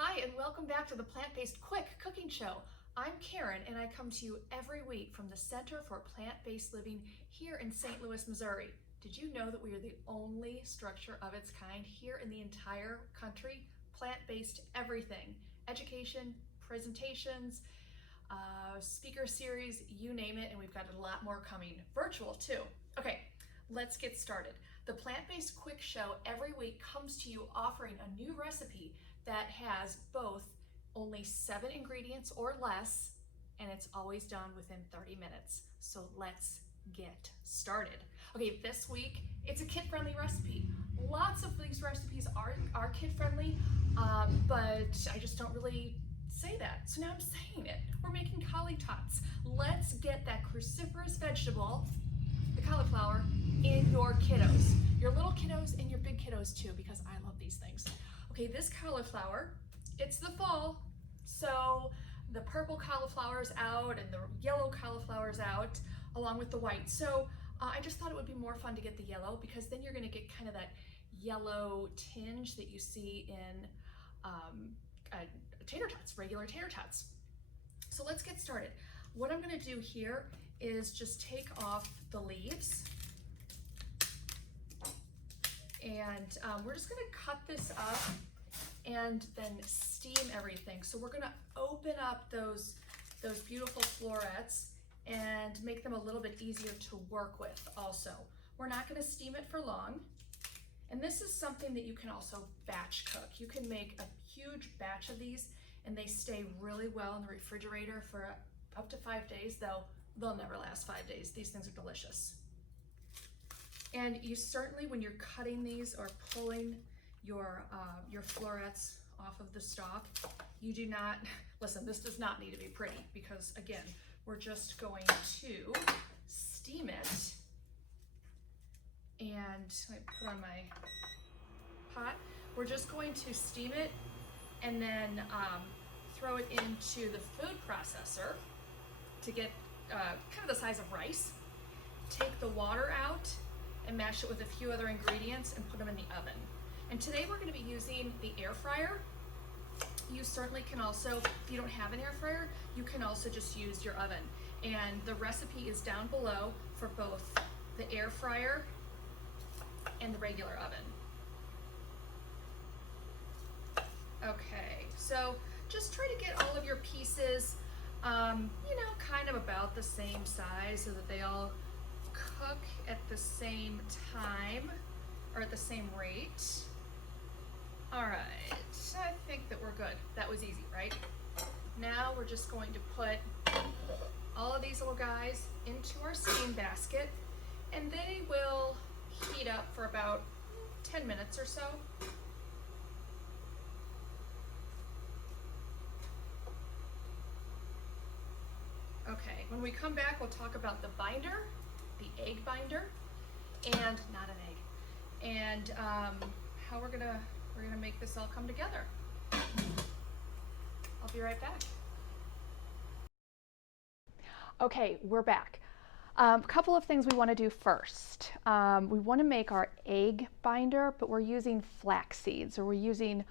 Hi, and welcome back to the Plant-Based Quick Cooking Show. I'm Karen, and I come to you every week from the Center for Plant-Based Living here in St. Louis, Missouri. Did you know that we are the only structure of its kind here in the entire country? Plant-based everything, education, presentations, speaker series, you name it, and we've got a lot more coming. Virtual too. Okay, let's get started. The Plant-Based Quick Show every week comes to you offering a new recipe that has both only 7 ingredients or less, and it's always done within 30 minutes. So let's get started. Okay, this week it's a kid-friendly recipe. Lots of these recipes are kid-friendly, but I just don't really say that. So now I'm saying it. We're making Cauli-Tots. Let's get that cruciferous vegetable, the cauliflower, in your kiddos. Your little kiddos and your big kiddos too, because I love these things. Okay, this cauliflower, it's the fall, so the purple cauliflower's out and the yellow cauliflower's out, along with the white. So I just thought it would be more fun to get the yellow, because then you're gonna get kind of that yellow tinge that you see in tater tots, regular tater tots. So let's get started. What I'm gonna do here is just take off the leaves, and we're just gonna cut this up and then steam everything. So we're gonna open up those beautiful florets and make them a little bit easier to work with also. We're not gonna steam it for long. And this is something that you can also batch cook. You can make a huge batch of these and they stay really well in the refrigerator for up to 5 days, though they'll never last 5 days. These things are delicious. And you certainly, when you're cutting these or pulling your florets off of the stalk, you do not, listen, this does not need to be pretty, because again, we're just going to steam it. And let me put on my pot. We're just going to steam it and then throw it into the food processor to get kind of the size of rice. Take the water out and mash it with a few other ingredients and put them in the oven. And today we're going to be using the air fryer. You certainly can also, if you don't have an air fryer, you can also just use your oven. And the recipe is down below for both the air fryer and the regular oven. Okay, so just try to get all of your pieces, kind of about the same size so that they all cook at the same time or at the same rate. All right, I think that we're good. That was easy, right? Now we're just going to put all of these little guys into our steam basket, and they will heat up for about 10 minutes or so. Okay, when we come back, we'll talk about the binder, the egg binder, and not an egg, and how we're gonna make this all come together. I'll be right back. Okay, we're back. A couple of things we want to do first. We want to make our egg binder, but we're using flax seeds, or we're using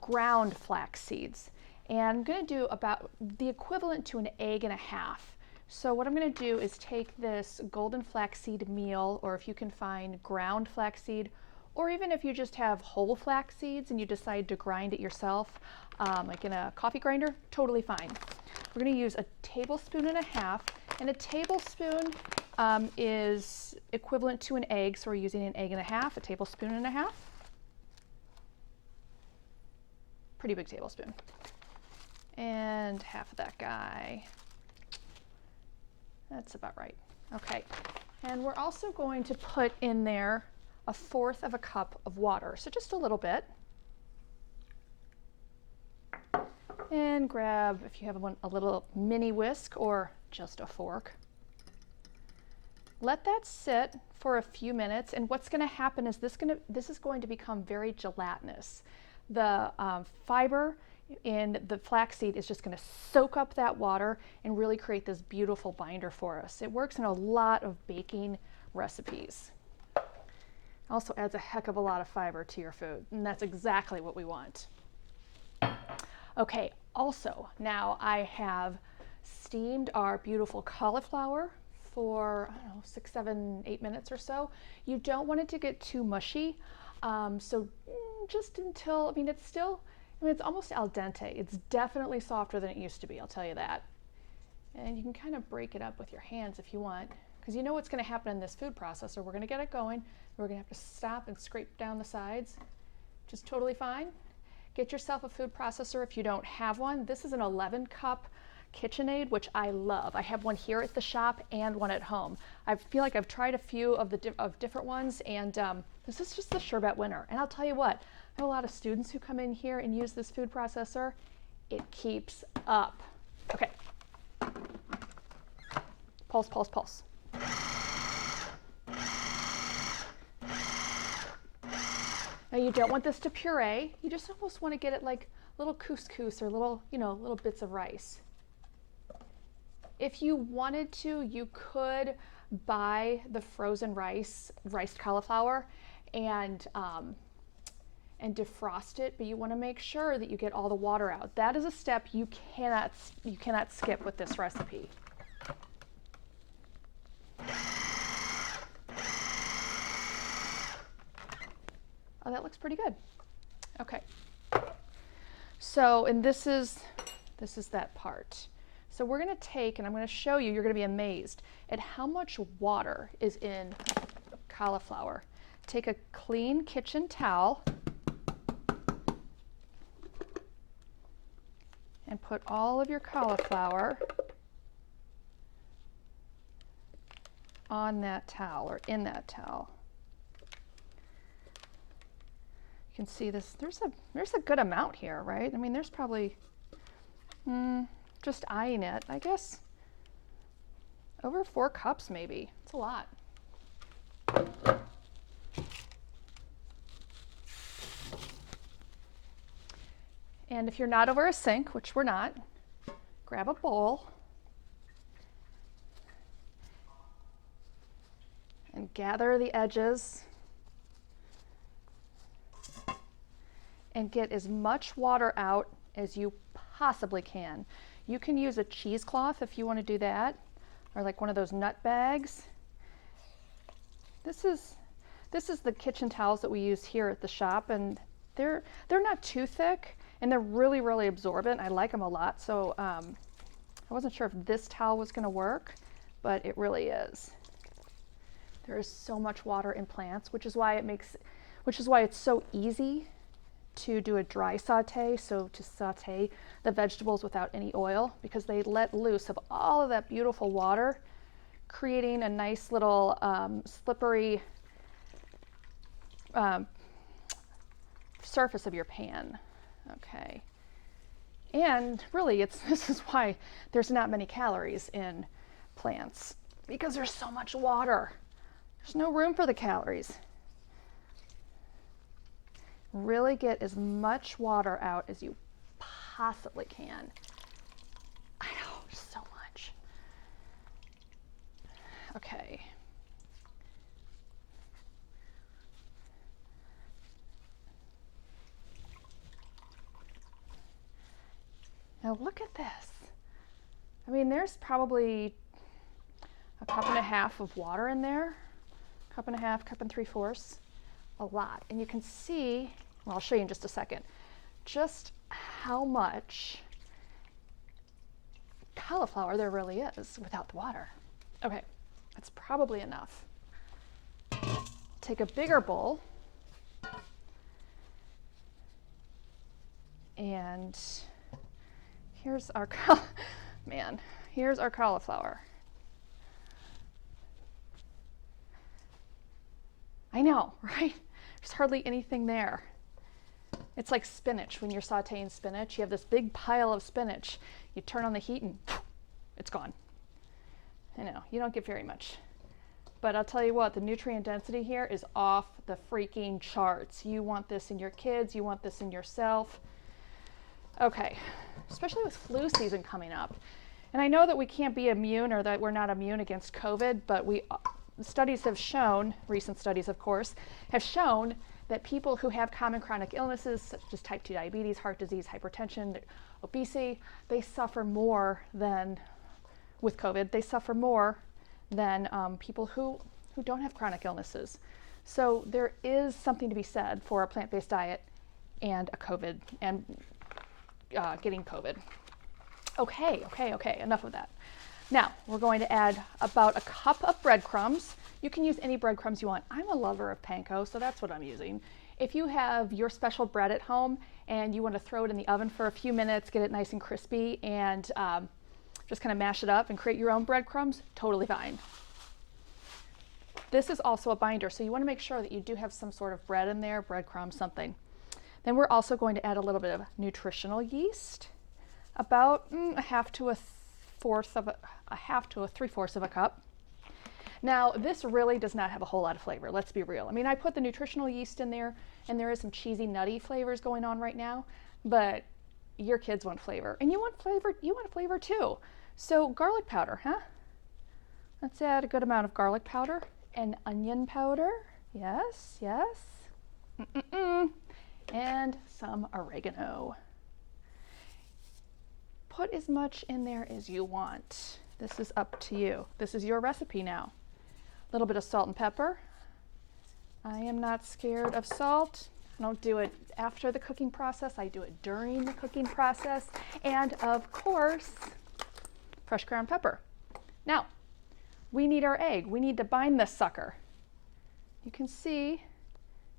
ground flax seeds. And I'm going to do about the equivalent to an egg and a half. So what I'm going to do is take this golden flaxseed meal, or if you can find ground flaxseed, or even if you just have whole flax seeds and you decide to grind it yourself, like in a coffee grinder, totally fine. We're going to use a tablespoon and a half, and a tablespoon is equivalent to an egg, so we're using an egg and a half, a tablespoon and a half. Pretty big tablespoon. And half of that guy. That's about right. Okay, and we're also going to put in there 1/4 of a cup of water, so just a little bit. And grab, if you have a little mini whisk or just a fork. Let that sit for a few minutes, and what's going to happen is this is going to become very gelatinous. The fiber in the flaxseed is just going to soak up that water and really create this beautiful binder for us. It works in a lot of baking recipes. Also adds a heck of a lot of fiber to your food, and that's exactly what we want. Okay, also now I have steamed our beautiful cauliflower for, I don't know, 6, 7, 8 minutes or so. You don't want it to get too mushy. Just until, it's still, it's almost al dente. It's definitely softer than it used to be, I'll tell you that. And you can kind of break it up with your hands if you want, because you know what's going to happen in this food processor. We're going to get it going. We're going to have to stop and scrape down the sides, which is totally fine. Get yourself a food processor if you don't have one. This is an 11-cup KitchenAid, which I love. I have one here at the shop and one at home. I feel like I've tried a few of the different ones, and this is just the sure bet winner. And I'll tell you what, I have a lot of students who come in here and use this food processor. It keeps up. Okay. Pulse, pulse, pulse. Now you don't want this to puree. You just almost want to get it like little couscous or little, little bits of rice. If you wanted to, you could buy the frozen riced cauliflower, and defrost it, but you want to make sure that you get all the water out. That is a step you cannot skip with this recipe. Oh, that looks pretty good. Okay. So, and this is that part. So we're going to take, and I'm going to show you, you're going to be amazed at how much water is in cauliflower. Take a clean kitchen towel and put all of your cauliflower on that towel or in that towel. You can see this, there's a good amount here, right? There's probably, just eyeing it, I guess, over 4 cups maybe. It's a lot. And if you're not over a sink, which we're not, grab a bowl and gather the edges and get as much water out as you possibly can. You can use a cheesecloth if you want to do that, or like one of those nut bags. This is the kitchen towels that we use here at the shop, and they're not too thick, and they're really, really absorbent. I like them a lot, so I wasn't sure if this towel was going to work, but it really is. There is so much water in plants, which is why it's so easy to do a dry saute, so to saute the vegetables without any oil, because they let loose of all of that beautiful water, creating a nice little slippery surface of your pan. Okay, and really this is why there's not many calories in plants, because there's so much water. There's no room for the calories. Really get as much water out as you possibly can. I know, so much. Okay. Now look at this. There's probably a cup and a half of water in there. Cup and a half, cup and 3/4. A lot. And you can see, well, I'll show you in just a second, just how much cauliflower there really is without the water. Okay, that's probably enough. Take a bigger bowl and here's our here's our cauliflower. I know, right? There's hardly anything there. It's like spinach. When you're sauteing spinach, you have this big pile of spinach. You turn on the heat and it's gone. I know, you don't get very much. But I'll tell you what, the nutrient density here is off the freaking charts. You want this in your kids, you want this in yourself. Okay, especially with flu season coming up. And I know that we can't be immune, or that we're not immune against COVID, but studies have shown, recent studies of course, have shown that people who have common chronic illnesses, such as type 2 diabetes, heart disease, hypertension, obesity, they suffer more than, with COVID, they suffer more than people who don't have chronic illnesses. So there is something to be said for a plant-based diet and a COVID, and getting COVID. Okay, enough of that. Now, we're going to add about a cup of breadcrumbs. You can use any breadcrumbs you want. I'm a lover of panko, so that's what I'm using. If you have your special bread at home and you want to throw it in the oven for a few minutes, get it nice and crispy, and just kind of mash it up and create your own breadcrumbs, totally fine. This is also a binder, so you want to make sure that you do have some sort of bread in there, breadcrumbs, something. Then we're also going to add a little bit of nutritional yeast, about a half to a three-fourths of a cup. Now, this really does not have a whole lot of flavor, let's be real. I mean, I put the nutritional yeast in there, and there is some cheesy, nutty flavors going on right now, but your kids want flavor, and you want flavor too. So garlic powder, huh? Let's add a good amount of garlic powder and onion powder. Yes. And some oregano. Put as much in there as you want. This is up to you. This is your recipe now. A little bit of salt and pepper. I am not scared of salt. I don't do it after the cooking process. I do it during the cooking process. And of course, fresh ground pepper. Now, we need our egg. We need to bind this sucker. You can see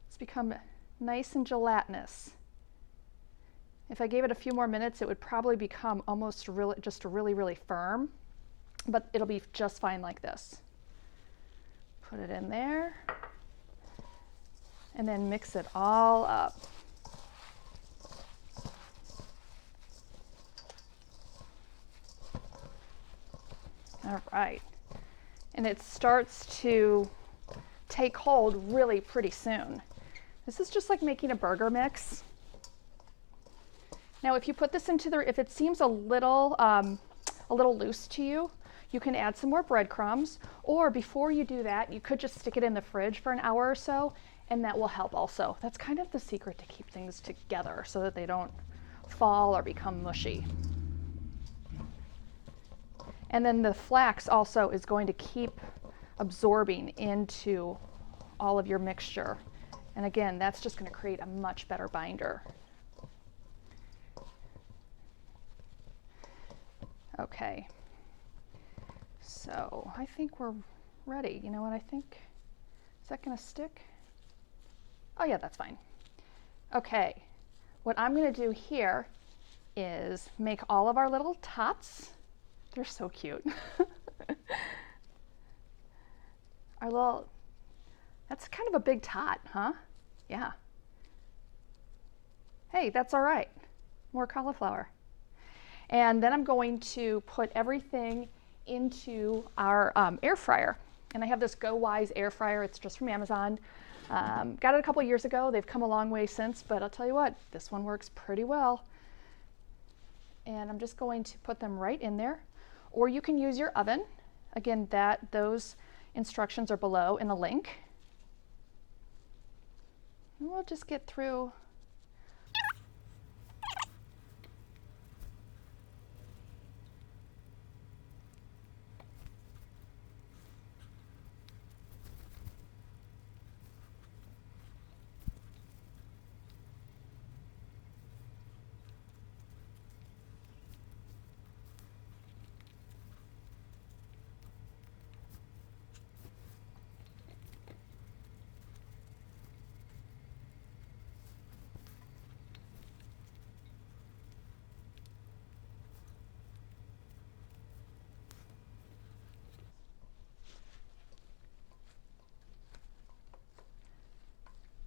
it's become nice and gelatinous. If I gave it a few more minutes, it would probably become almost really firm, but it'll be just fine like this. Put it in there, and then mix it all up. All right, and it starts to take hold really pretty soon. This is just like making a burger mix. Now, if you put this if it seems a little loose to you, you can add some more breadcrumbs, or before you do that, you could just stick it in the fridge for an hour or so, and that will help also. That's kind of the secret to keep things together so that they don't fall or become mushy. And then the flax also is going to keep absorbing into all of your mixture. And again, that's just going to create a much better binder. Okay, so I think we're ready. You know what I think? Is that going to stick? Oh yeah, that's fine. Okay, what I'm going to do here is make all of our little tots. They're so cute. That's kind of a big tot, huh? Yeah. Hey, that's all right. More cauliflower. And then I'm going to put everything into our air fryer. And I have this Go Wise air fryer. It's just from Amazon. Got it a couple years ago. They've come a long way since, but I'll tell you what, this one works pretty well. And I'm just going to put them right in there. Or you can use your oven. Again, those instructions are below in the link. And we'll just get through.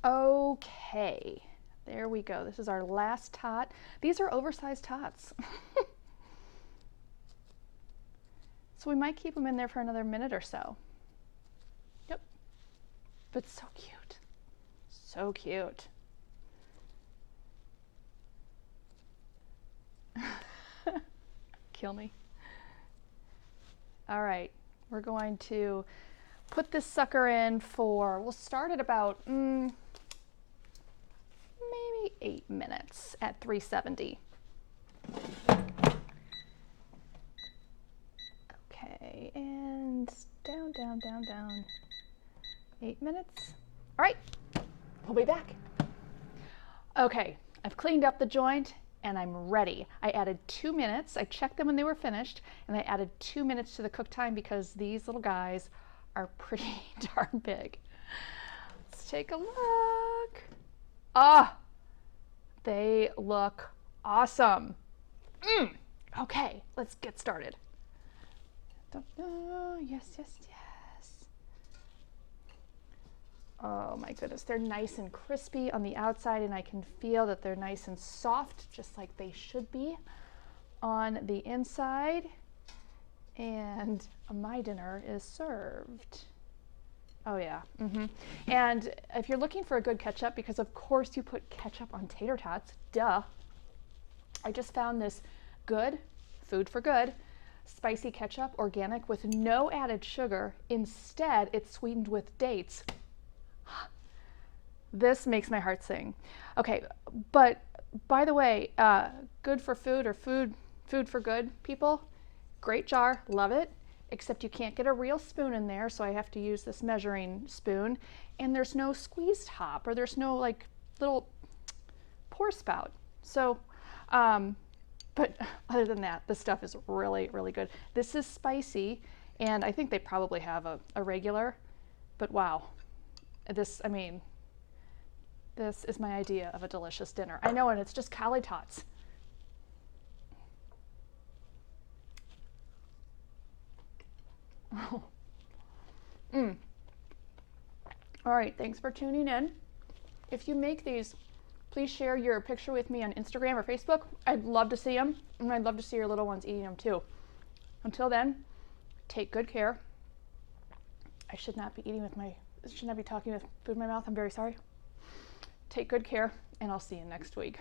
Okay, there we go. This is our last tot. These are oversized tots. So we might keep them in there for another minute or so. Yep, but so cute, so cute. Kill me. All right, we're going to put this sucker in for, we'll start at about 8 minutes at 370. Okay, and down, down, down, down. 8 minutes. All right, we'll be back. Okay, I've cleaned up the joint and I'm ready. I added 2 minutes. I checked them when they were finished, and I added 2 minutes to the cook time because these little guys are pretty darn big. Let's take a look. Ah, they look awesome. Okay, let's get started. Yes, yes, yes. Oh my goodness, they're nice and crispy on the outside, and I can feel that they're nice and soft, just like they should be on the inside. And my dinner is served. Oh yeah. And if you're looking for a good ketchup, because of course you put ketchup on tater tots, duh, I just found this good, food for good, spicy ketchup, organic, with no added sugar. Instead, it's sweetened with dates. This makes my heart sing. Okay, but by the way, good for food, or food for good, people. Great jar, love it. Except you can't get a real spoon in there, so I have to use this measuring spoon. And there's no squeeze top, or there's no like little pour spout. So, but other than that, this stuff is really, really good. This is spicy, and I think they probably have a regular, but wow. This, I mean, this is my idea of a delicious dinner. I know, and it's just Cauli-Tots. Oh. All right, thanks for tuning in. If you make these, please share your picture with me on Instagram or Facebook. I'd love to see them, and I'd love to see your little ones eating them too. Until then, take good care. I should not be talking with food in my mouth. I'm very sorry. Take good care, and I'll see you next week.